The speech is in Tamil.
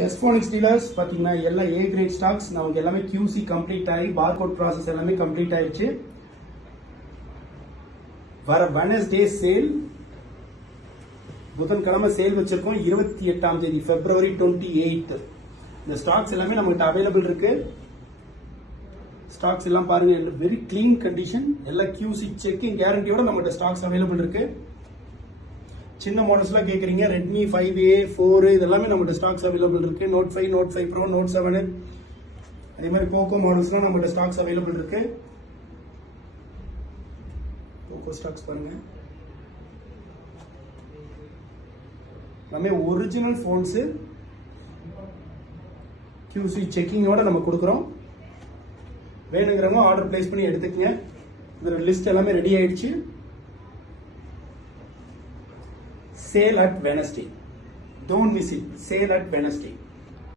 எஸ் ஃபோனிக்ஸ் டீலர்ஸ் பார்த்தீங்கன்னா எல்லாம் ஏ கிரேட் ஸ்டாக்ஸ் நமக்கு எல்லாமே QC கம்ப்ளீட் ஆகி பார்கோட் ப்ராசஸ் எல்லாமே கம்ப்ளீட் ஆயிடுச்சு. வர வெனஸ்டே சேல், புதன்கிழமை சேல் வச்சிருக்கோம் 28ஆம் தேதி February 28. இந்த ஸ்டாக்ஸ் எல்லாமே நம்மகிட்ட அவைலபிள் இருக்கு. ஸ்டாக்ஸ் எல்லாம் பாருங்க, வெரி கிளீன் கண்டிஷன், எல்லாம் QC செக்கிங் கேரண்டியோட நம்மகிட்ட ஸ்டாக்ஸ் அவைலபிள் இருக்கு. சின்ன மாடல்ஸ்லாம் கேட்குறீங்க, ரெட்மி 5A 4 இதெல்லாமே நம்மகிட்ட ஸ்டாக்ஸ் அவைலபிள் இருக்கு. Note 5, Note 5 Pro, Note 7 அதே மாதிரி போக்கோ மாடல்ஸ்லாம் நம்மகிட்ட ஸ்டாக்ஸ் அவைலபிள் இருக்கு. போக்கோ ஸ்டாக்ஸ் பாருங்க, எல்லாமே ஒரிஜினல் போன்ஸ் QC செக்கிங்கோட நம்ம கொடுக்குறோம். வேணுங்கிறவங்க ஆர்டர் பிளேஸ் பண்ணி எடுத்துக்கங்க. இதோட லிஸ்ட் எல்லாமே ரெடி ஆயிடுச்சு. Sale at Wednesday. Don't miss it. Sale at Wednesday.